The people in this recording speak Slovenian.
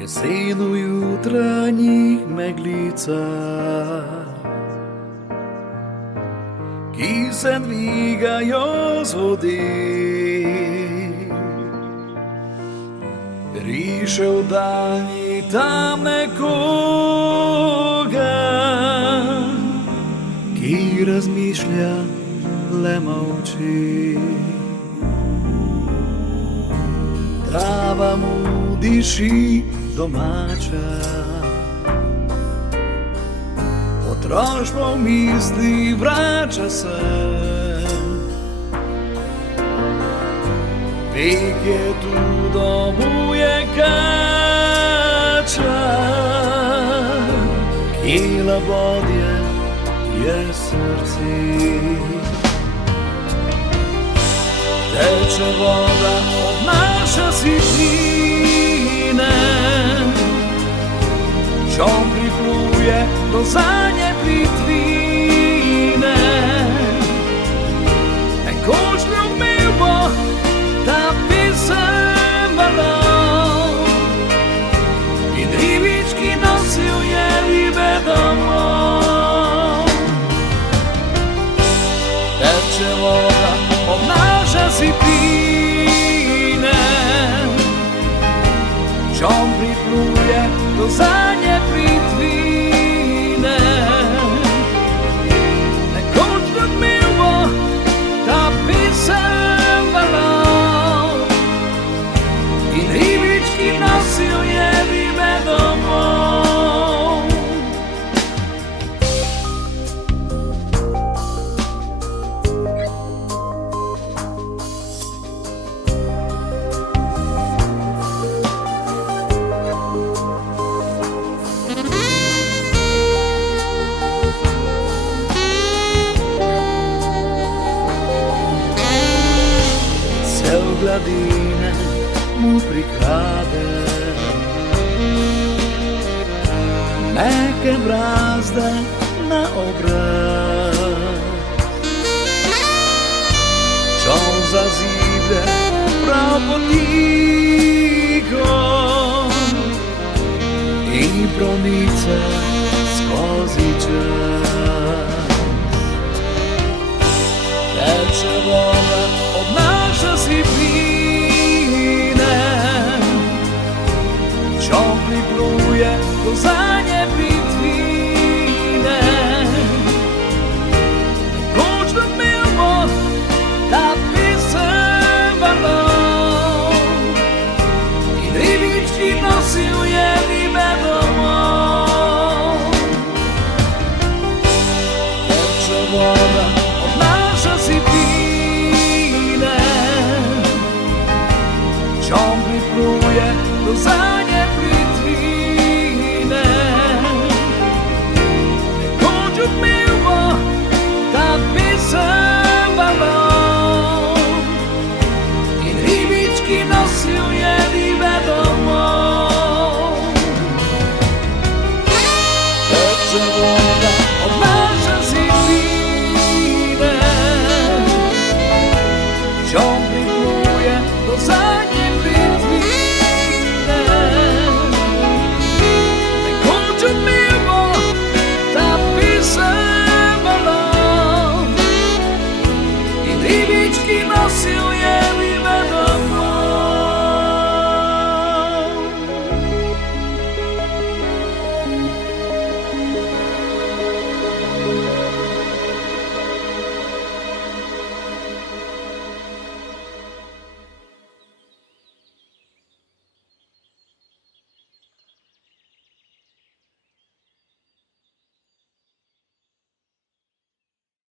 Jesenu jutranjih meglica, ki se dvigajo z vodi, riše v daljni tam nekoga, ki razmišlja, le molči. Trava mu diši domača, otroštvo v misli vrača se. Vek je tu, domuje kača, kje labodje je srce. Teče voda od naše sitnine, čom pripluje do zadnje plitvine. Nekoč ljubil bo ta pisem balon in ribički nosil je ribe domov. Teče voda od naše sitnine, čom pripluje do zadnje plitvine. Nekoč ljubil bo ta pisem balon in ribički nosil je ribe domov. Gladine mu prikrade, meke brazde na obraz, čom zaziblje prav potiho in pronice skozi čas. Teče voda od naše sitnine, čom pripluje do zadnje plitvine. Nekoč ljubil bo ta pisem balon in ribički nosil je ribe domov. Teče voda od naše sitnine, čom pripluje do zadnje